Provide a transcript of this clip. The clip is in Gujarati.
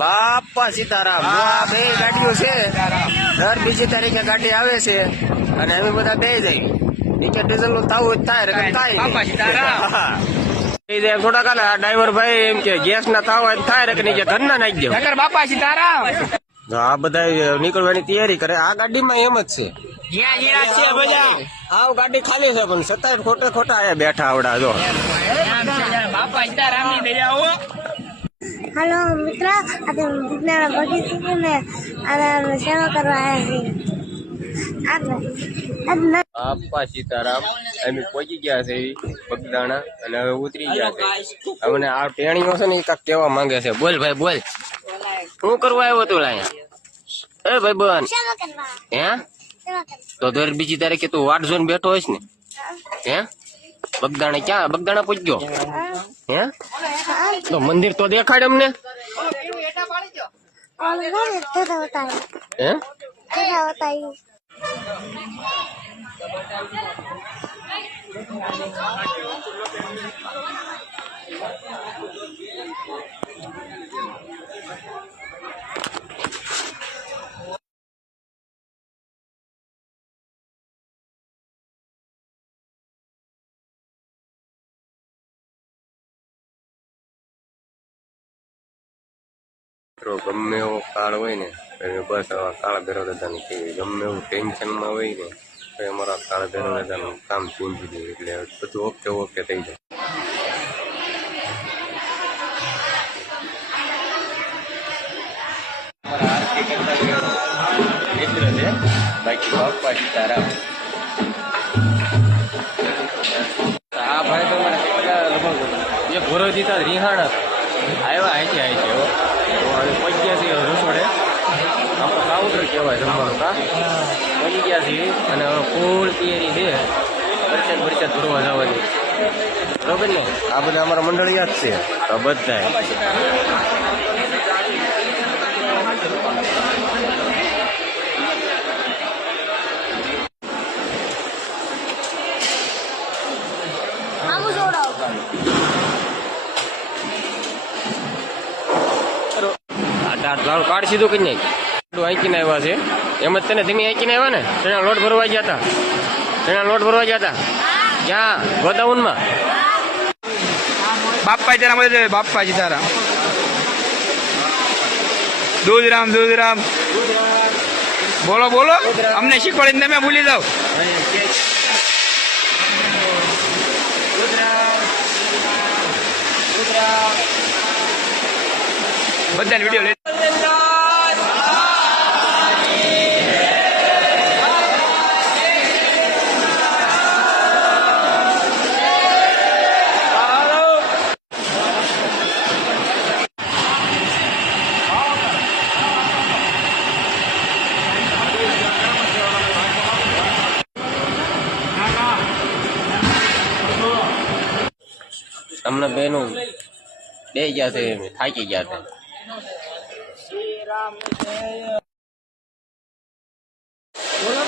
બાપા સીતારામ આ બે ગાડીઓ છે દર બીજી તારીખે ગાડી આવે છે અને અમે બધા બે જઈ નીચે ડીઝલ નું થવું જ થાય રકમ થાય થોડા કાલે ડ્રાઈવર ભાઈ એમ કે ગેસ ના થવા થાય રકમ નીચે ઘરના નાખી દો બાપા સીતારામ આ બધા નીકળવાની તૈયારી કરે આ ગાડીમાં એમ જ છે આવ ગાડી ખાલી છે પણ છતાંય ખોટે ખોટા આયા બેઠા આવડા જો બાપા સીતારામ ની દયા હો हेलो मित्र આજે વિજ્ઞાન બગીચી ને અને સેવા કરવા આવ્યા છે બાપા સીતારામ અમે પહોંચી ગયા છે બગદાણા અને હવે ઉતરી ગયા છે હવે આ ટેણીઓ છે ને એ કાંઈક કહેવા માંગે છે બોલ ભાઈ બોલ શું કરવા આવ્યો તું લાયા એ ભાઈ બોલ હે તો દર બીજી તારીખે તું વાટ જોઈને બેઠો હોઈશ ને હે બગદાણા ક્યાં બગદાણા પહોંચ ગયો હે તો મંદિર તો દેખાડ અમને હે ગમે એવો કાળ હોય ને બસ આવા કાળા ભેરવ દાદાનું કહેવાય ગમે એવું ટેન્શનમાં હોય ને તો અમારા કાળા ભેરવ દાદાનું કામ ચૂંજી દે એટલે બધું ઓકે થઈ જાય મિત્ર છે બાકી બાપા સીતારામ આ ભાઈ તો મને લગભગ એ ઘોરો દીધા રિહાણ આવ્યા આઈ પહોંચી ગયા છીએ રસોડે આમ તો કાઉન્ટર કહેવાય જમવાનું કા પહોંચી ગયા છીએ અને હવે ફૂલ તૈયારી છે વરસાદ ભરવા જવાની બરોબર ને આ બધા અમારા મંડળિયા જ છે તો બધા કાર્ડ સીધું કરી નાખ આંકીને આવ્યા છે એમ જ તને ધીમી આંકીને આવ્યા ને તેના લોટ ભરવા ગયા હતા ક્યાં ગોદાઉનમાં બાપા સીતારામ બાપા સીતારામ દૂધરામ બોલો અમને શીખવાડીને તમે ભૂલી જાઓ બધાને વિડીયો લે તમને બેનું બે ગયા છે થાકી ગયા છે બોલો